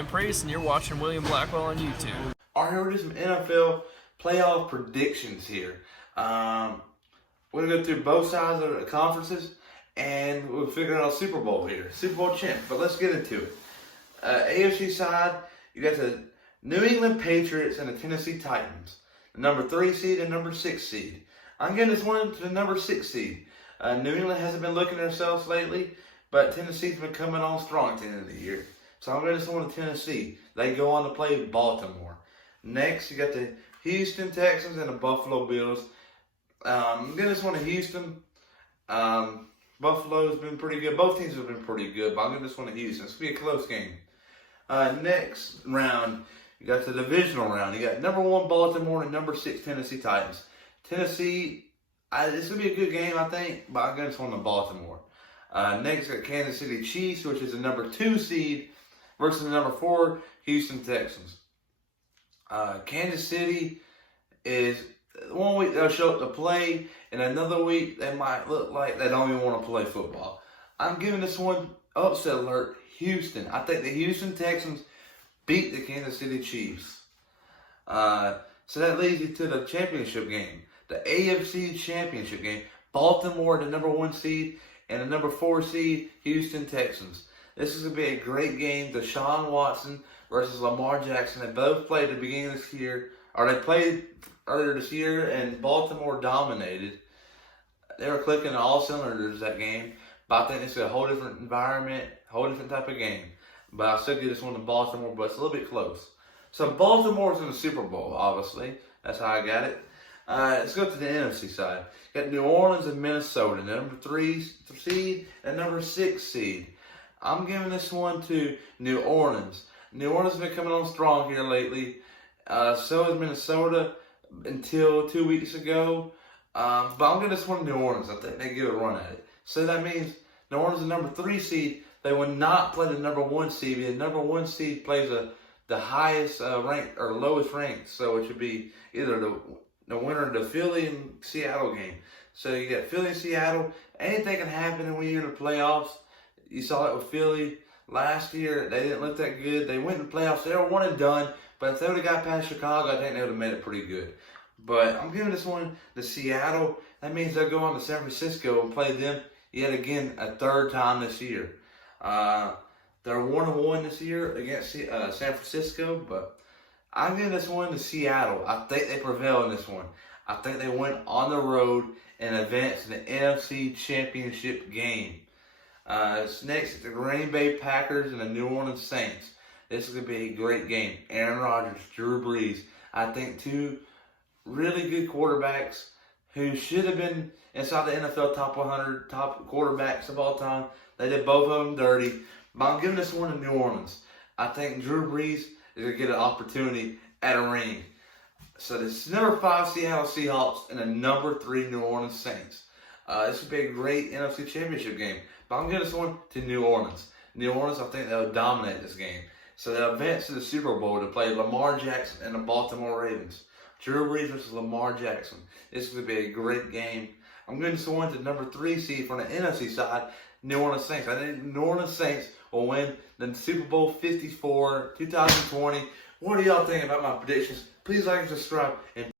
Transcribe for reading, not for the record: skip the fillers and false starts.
Ryan Priest, and you're watching William Blackwell on YouTube. All right, we're doing some NFL playoff predictions here. We're going to go through both sides of the conferences, and we'll figure out a Super Bowl here, Super Bowl champ. But let's get into it. AFC side, you got the New England Patriots and the Tennessee Titans, the number 3 seed and number 6 seed. I'm giving this one to the number 6 seed. New England hasn't been looking at themselves lately, but Tennessee's been coming on strong at the end of the year. So I'm going to send one to Tennessee. They go on to play Baltimore. Next, you got the Houston Texans and the Buffalo Bills. I'm going to this one to Houston. Buffalo's been pretty good. Both teams have been pretty good, but I'm going to this one to Houston. It's going to be a close game. Next round, you got the divisional round. You got number 1 Baltimore and number 6 Tennessee Titans. Tennessee, this will be a good game, I think, but I'm going to this one to Baltimore. Next, got Kansas City Chiefs, which is the number 2 seed, versus the number 4 Houston Texans. Kansas City is 1 week they'll show up to play, and another week they might look like they don't even want to play football. I'm giving this one upset alert, Houston. I think the Houston Texans beat the Kansas City Chiefs. So that leads you to the championship game, the AFC championship game. Baltimore, the number 1 seed, and the number 4 seed, Houston Texans. This is going to be a great game. Deshaun Watson versus Lamar Jackson. They both played at the beginning of this year, or they played earlier this year, and Baltimore dominated. They were clicking on all cylinders that game, but I think this is a whole different environment, whole different type of game. But I'll still give this one to Baltimore, but it's a little bit close. So Baltimore's in the Super Bowl, obviously. That's how I got it. Let's go to the NFC side. Got New Orleans and Minnesota, the number 3 seed and number 6 seed. I'm giving this one to New Orleans. New Orleans has been coming on strong here lately. So has Minnesota until 2 weeks ago. But I'm giving this one to New Orleans. I think they give a run at it. So that means New Orleans is the number 3 seed. They will not play the number 1 seed. The number 1 seed plays the highest ranked or lowest ranked. So it should be either the winner of the Philly and Seattle game. So you got Philly and Seattle. Anything can happen when you're in the playoffs. You saw it with Philly last year. They didn't look that good. They went in the playoffs. They were 1 and done. But if they would have got past Chicago, I think they would have made it pretty good. But I'm giving this one to Seattle. That means they'll go on to San Francisco and play them yet again a 3rd time this year. They're 1-1 this year against San Francisco, but I'm giving this one to Seattle. I think they prevail in this one. I think they went on the road and advanced in the NFC Championship game. Next, the Green Bay Packers and the New Orleans Saints. This is going to be a great game. Aaron Rodgers, Drew Brees. I think 2 really good quarterbacks who should have been inside the NFL top 100, top quarterbacks of all time. They did both of them dirty. But I'm giving this one to New Orleans. I think Drew Brees is going to get an opportunity at a ring. So this is number 5 Seattle Seahawks and the number 3 New Orleans Saints. This would be a great NFC Championship game. But I'm giving this one to New Orleans. New Orleans, I think they'll dominate this game. So they'll advance to the Super Bowl to play Lamar Jackson and the Baltimore Ravens. Drew Brees versus Lamar Jackson. This is going to be a great game. I'm giving this one to number 3 seed from the NFC side, New Orleans Saints. I think New Orleans Saints will win the Super Bowl 54 2020. What do y'all think about my predictions? Please like and subscribe. And